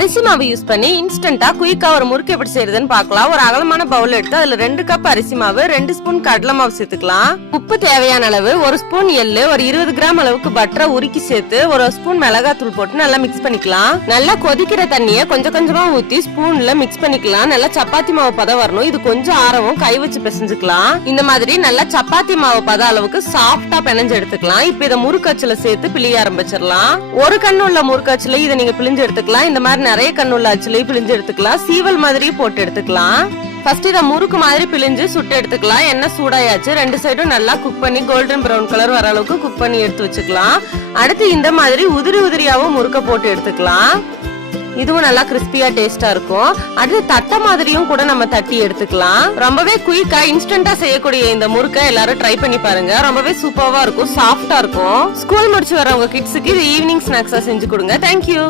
அரிசி மாவு யூஸ் பண்ணி இன்ஸ்டன்டா குயிக்கா ஒரு முறுக்கு எப்படி செய்யறதுன்னு பார்க்கலாம். ஒரு அகலமான பவுல் எடுத்து அதுல 2 கப் அரிசி மாவு, 2 ஸ்பூன் கடலை மாவு சேர்த்துக்கலாம். உப்பு தேவையான அளவு, 1 ஸ்பூன் எள்ளு, ஒரு 20 கிராம் அளவுக்கு பட்டரை உருக்கி சேர்த்து 1 ஸ்பூன் மிளகாத்தூள் போட்டு நல்லா மிக்ஸ் பண்ணிக்கலாம். நல்லா கொதிக்கிற தண்ணியை கொஞ்சம் கொஞ்சமா ஊத்தி ஸ்பூன்ல மிக்ஸ் பண்ணிக்கலாம். நல்லா சப்பாத்தி மாவு பதம் வரணும். இது கொஞ்சம் ஆரவும் கை வச்சு பிசைஞ்சுக்கலாம். இந்த மாதிரி நல்லா சப்பாத்தி மாவு பதம் அளவுக்கு சாஃப்டா பிணைஞ்சு எடுத்துக்கலாம். இப்ப இதை முறுக்கச்சுல சேர்த்து பிழிய ஆரம்பிச்சிடலாம். ஒரு கண்ணு உள்ள முறுக்கச்சுல இதை நீங்க பிழிஞ்சு எடுத்துக்கலாம். இந்த மாதிரி நிறைய கண்ணுள்ள அச்சுலையும் பிழிஞ்சு எடுத்துக்கலாம். சீவல் மாதிரியே போட்டு எடுத்துக்கலாம். ஃபர்ஸ்ட் இத முறுக்கு மாதிரி பிழிஞ்சு சுட்டு எடுத்துக்கலாம். எண்ணெய் சூடாயாச்சு. 2 சைடும் நல்லா குக் பண்ணி கோல்டன் பிரவுன் கலர் வர அளவுக்கு குக் பண்ணி எடுத்து வச்சுக்கலாம். அடுத்து இந்த மாதிரி உதிரி உதிரியாவும் முறுக்க போட்டு எடுத்துக்கலாம். இதுவும் நல்லா கிறிஸ்பியா டேஸ்டா இருக்கும். அடுத்து தட்டை மாதிரியும் கூட நம்ம தட்டி எடுத்துக்கலாம். ரொம்பவே குயிக்கா இன்ஸ்டன்டா செய்யக்கூடிய இந்த முறுக்கை எல்லாரும் ட்ரை பண்ணி பாருங்க. ரொம்பவே சூப்பர்வா இருக்கும், சாஃப்டா இருக்கும். ஸ்கூல் முடிச்சு வரவங்க கிட்ஸுக்கு இது ஈவினிங் ஸ்நாக்ஸா செஞ்சு கொடுங்க. தேங்க்யூ.